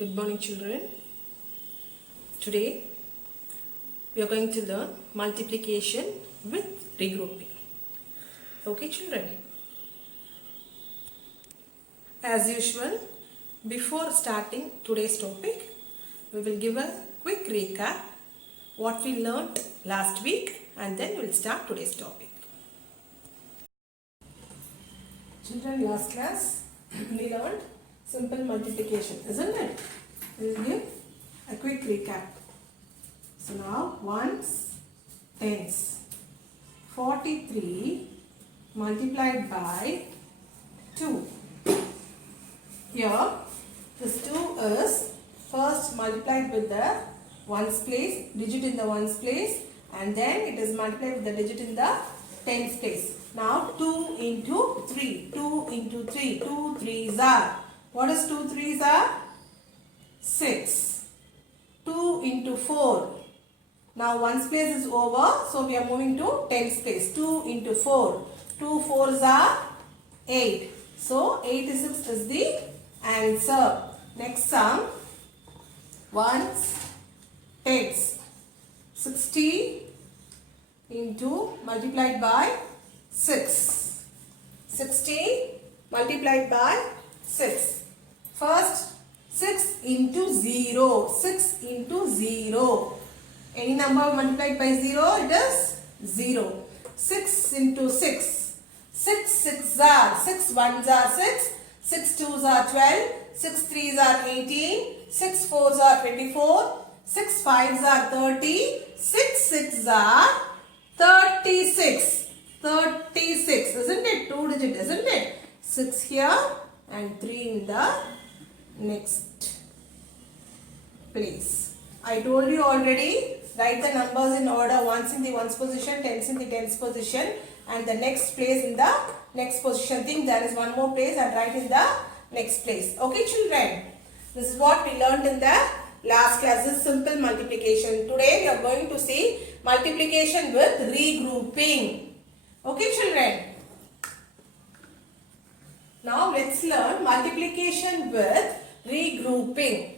Good morning, children. Today we are going to learn multiplication with regrouping. Okay, children. As usual, before starting today's topic, we will give a quick recap what we learned last week and then we will start today's topic. Children, last class we learned simple multiplication, isn't it? We will give a quick recap. So now ones, tens. 43 multiplied by 2. Here this 2 is first multiplied with the ones place, digit in the ones place, and then it is multiplied with the digit in the tens place. Now 2 into 3, 2 into 3, 2 3s are. What is 2 3s are? 6. 2 into 4. Now ones place is over, so we are moving to tens place. 2 into 4. 2 4s are 8. So 86 is the answer. Next sum. Ones, tens. 60 into multiplied by 6. 60 multiplied by 6. First 6 into 0. 6 into 0. Any number multiplied by 0, it is 0. 6 into 6. 6 6s are. 6 1s are 6. 6 2s are 12. 6 3s are 18. 6 4s are 24. 6 5s are 30. 6 6s are 36. 36, isn't it? 2 digit, isn't it? 6 here and 3 in the next place. I told you already, write the numbers in order, ones in the ones position, tens in the tens position, and the next place in the next position. Think there is one more place and write in the next place. Okay, children? This is what we learned in the last class, is simple multiplication. Today we are going to see multiplication with regrouping. Okay, children? Now let's learn multiplication with regrouping.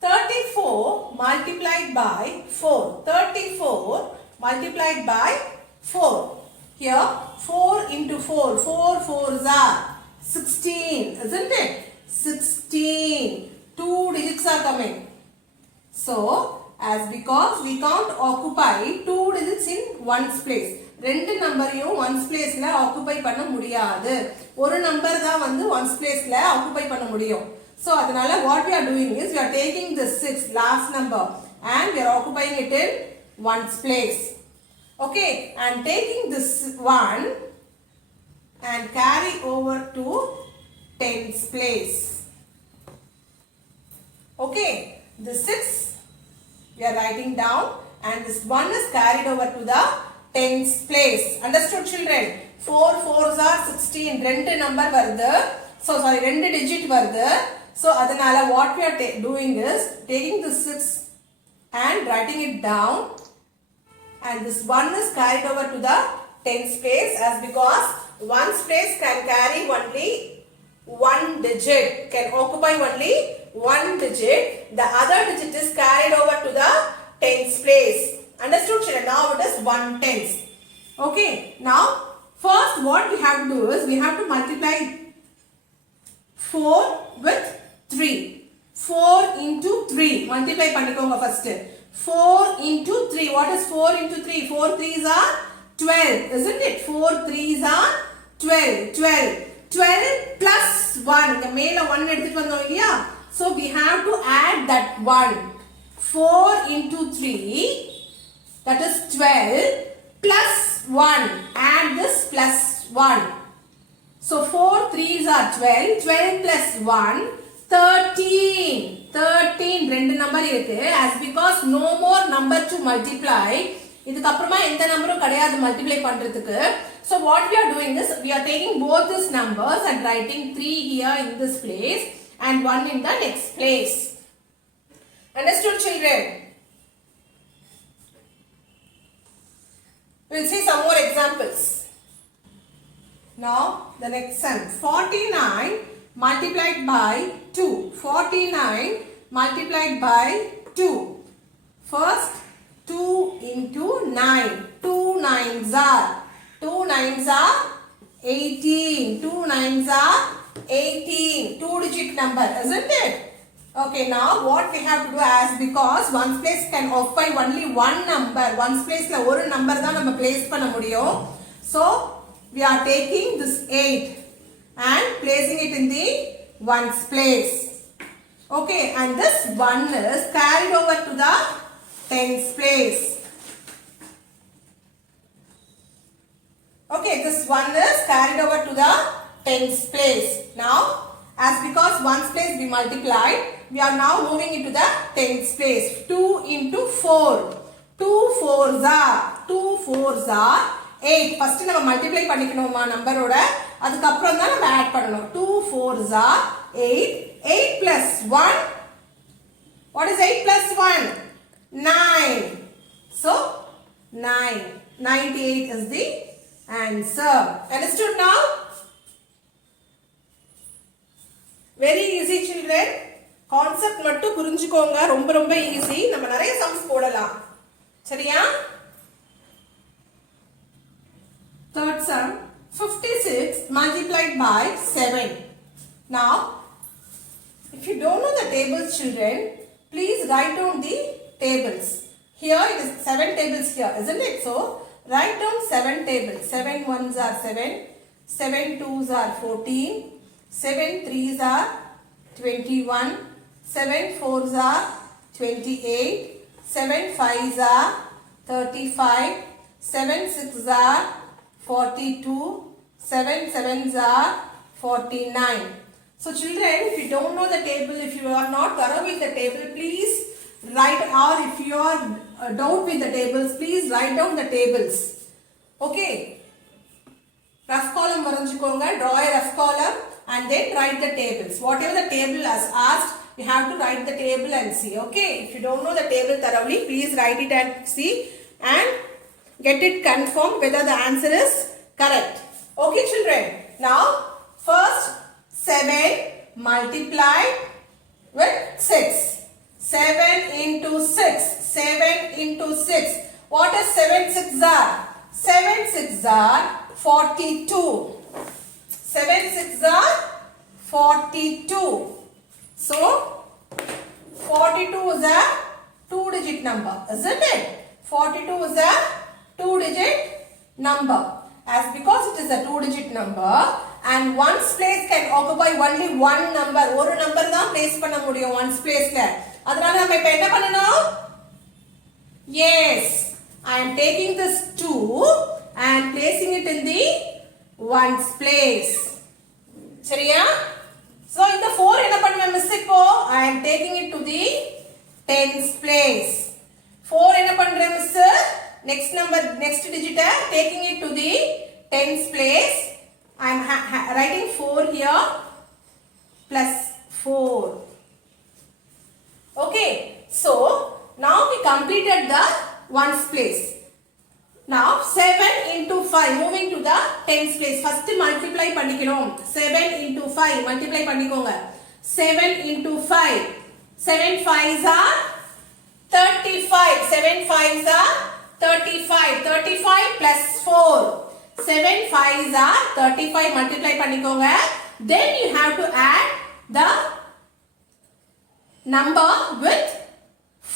34 multiplied by 4. 34 multiplied by 4. Here 4 into 4. 4 4s are 16. Isn't it? 16. 2 digits are coming. So, because we can't occupy 2 digits in ones place. ரெண்டு நம்பரையும் ones placeல occupy பண்ண முடியாது. ஒரு number தான் வந்து ones placeல occupy பண்ண முடியும். So, அதனால what we are doing is, we are taking the 6 last number and we are occupying it in ones place. Okay, and taking this one and carry over to tens place. Okay, the 6 we are writing down and this 1 is carried over to the tens place. Understood, children? 4 4s are 16. ரெண்டு number வருது. So, sorry, ரெண்டு digit வருது. So, அதனால what we are doing is, taking the 6 and writing it down, and this 1 is carried over to the tens place, as because ones place can carry only one digit, can occupy only one digit. The other digit is carried over to the tens place. Understood, children? Now it is 1/10. Okay. Now first what we have to do is, we have to multiply 4 with 3. 4 into 3. Multiply பண்ணிக்கோங்க first. 4 into 3. What is 4 into 3? 4 3s are 12. Isn't it? 4 3s are 12. 12. 12 plus 1. இந்த மேல 1 எடுத்துட்டு வந்தோம் இல்லையா? So we have to add that 1. 4 into 3. That is 12 plus 1. Add this plus 1. So 4 3s are 12. 12 plus 1. 13. 13 ரெண்டு number இருக்கு. As because no more number to multiply. இதுக்கு அப்புறமா எந்த நம்பரும் கிடையாது மல்டிப்ளை பண்றதுக்கு. So what we are doing is, we are taking both these numbers and writing 3 here in this place and 1 in the next place. Understood, children? We will see some more examples. Now the next sum. 49 multiplied by 2. 49 multiplied by 2. First 2 into 9. 2 nines are 18. 2 nines are 18. 2-digit number, isn't it? Okay, now what we have to do, as because ones place can occupy only one number. Ones place la oru number da nama place panna mudiyum. So we are taking this 8 and placing it in the ones place. Okay, and this 1 is carried over to the tens place. Okay, this 1 is carried over to the tens place. Now, as because ones place we multiplied, we are now moving into the tens place. 2 into 4. 2 4s are 8. First நம்ம multiply பண்ணிக்கணுமா நம்பரோட, அதுக்கு அப்புறம் தான் நம்ம add பண்ணணும். 2 4s are 8. 8 plus 1. What is 8 plus 1? 9. So 9. 98 is the answer. Understood now? Very easy children. Concept மட்டும் புரிஞ்சுக்கோங்க. ரொம்ப easy. நம்ம நிறைய sums போடலாம். சரியா? Third sum, 56 multiplied by 7. Now, if you don't know the tables children, please write down the tables. Here it is 7 tables here, isn't it? So, write down 7 tables. 7 ones are 7, 7 twos are 14, 7 threes are 21, 7 fours are 28, 7 fives are 35, 7 sixes are 42, 7 sevens are 49. So children, if you don't know the table, if you are not thorough with the table, please write, or if you are doubt with the tables, please write down the tables. Okay. Rough column varanjukonga, draw a rough column and then write the tables. Whatever the table has asked, you have to write the table and see. Okay. If you don't know the table thoroughly, please write it and see and get it confirmed whether the answer is correct. Okay children. Now first 7 multiplied with 6. 7 into 6. 7 into 6. What is 7 6s are? 7 6s are 42. 7 6s are 42. So 42 is a 2-digit number, isn't it? 42 is a 2-digit number. As because it is a 2-digit number and ones place can occupy only one number. ஒரு number தான் place பண்ண முடியும் ones placeல. அதனால நம்ம இப்ப என்ன பண்ணணும்? Yes, I am taking this 2 and placing it in the ones place. சரியா? So இந்த 4 என்ன பண்ணுவேன் மிஸ் இப்போ? I am taking it to the tens place. 4 என்ன பண்றேன் miss? Next number, next digit, taking it to the tens place. I am writing 4 here plus 4. Okay. So, now we completed the ones place. Now, 7 into 5. Moving to the tens place. First multiply பண்ணிக்கணும். 7 into 5. Multiply பண்ணிக்கோங்க. 7 into 5. 7 5s are 35. 7 5s are 35. 35 plus 4. 7 5s are 35. Multiply பண்ணிக்கோங்க. Then you have to add the number with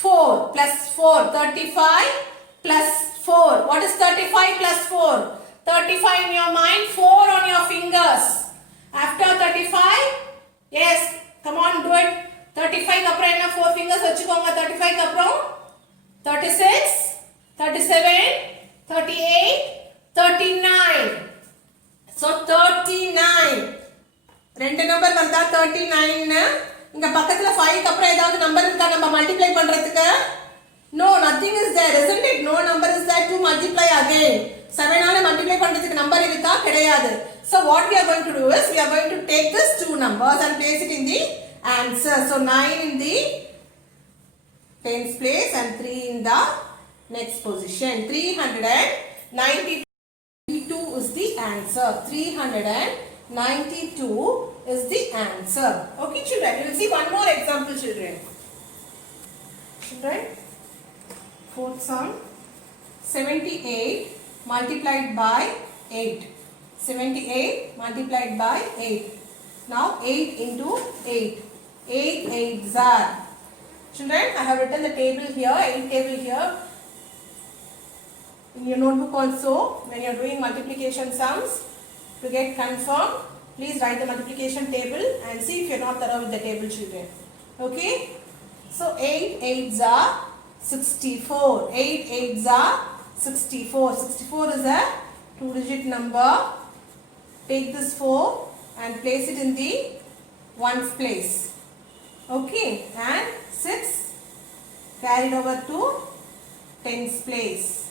4 plus 4. 35 plus 4. What is 35 plus 4? 35 in your mind, 4 on your fingers. After 35, yes, come on, do it. 35 அப்புறம் என்ன 4 fingers வச்சுக்கோங்க. 35 அப்புறம் 36, 37, 38, 39. So 39. ரெண்டு number வந்தா 39. இங்க பக்கத்துல 5 அப்புறம் ஏதாவது நம்பர் இருக்கா நம்ம மல்டிப்ளை பண்றதுக்கு? No, nothing is there, isn't it? No number is there to multiply again. 7 ஆல மல்டிப்ளை பண்றதுக்கு நம்பர் இருக்கா? கிடையாது. So what we are going to do is we are going to take this two numbers and place it in the answer. So 9 in the tens place and 3 in the next position. 392 is the answer. 392 92 is the answer. Okay children, you will see one more example children. Children, fourth sum, 78 multiplied by 8. 78 multiplied by 8. Now 8 into 8. 8 8s are. Children, I have written the table here, 8 table here. In your notebook also, when you are doing multiplication sums, to get confirmed, please write the multiplication table and see if you are not thorough with the table children. Okay? So 8 8s are 64. 8 8s are 64. 64 is a 2-digit number. Take this 4 and place it in the ones place. Okay? And 6 carried over to tens place.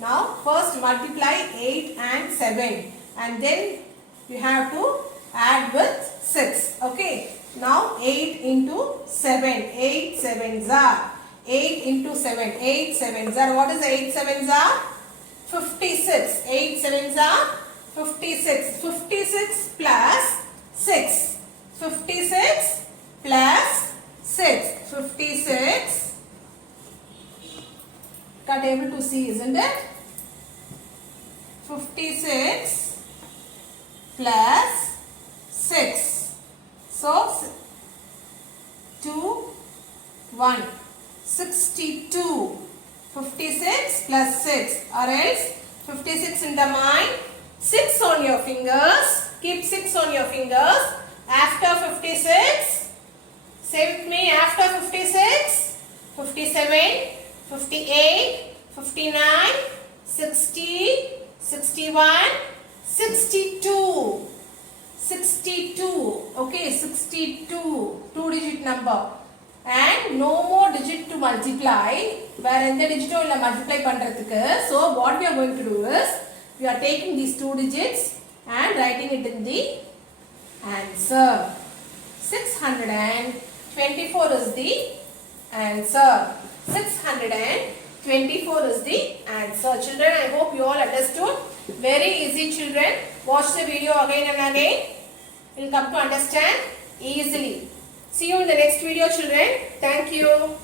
Now first multiply 8 and 7 and then you have to add with 6. Okay. Now 8 into 7. 8 7s are. 8 into 7. 8 7s are. What is 8 7s are? 56. 8 7s are 56. 56 plus 6. 56 plus 6. 56. Got able to see, isn't it? 56 plus 6. So 2 1 62. 56 plus 6 or else 56 in the mind. 6 on your fingers. Keep 6 on your fingers. After 56, say with me, after 56, 57, 58, 59, 60, 61, 62. 62. Okay, 62. 2-digit number. And no more digit to multiply. Where in the digit will multiply pandradhukku. So what we are going to do is, we are taking these 2 digits and writing it in the answer. 624 is the answer. 624 is the answer. Children, I hope you all understood. Very easy children. Watch the video again and again. You will come to understand easily. See you in the next video children. Thank you.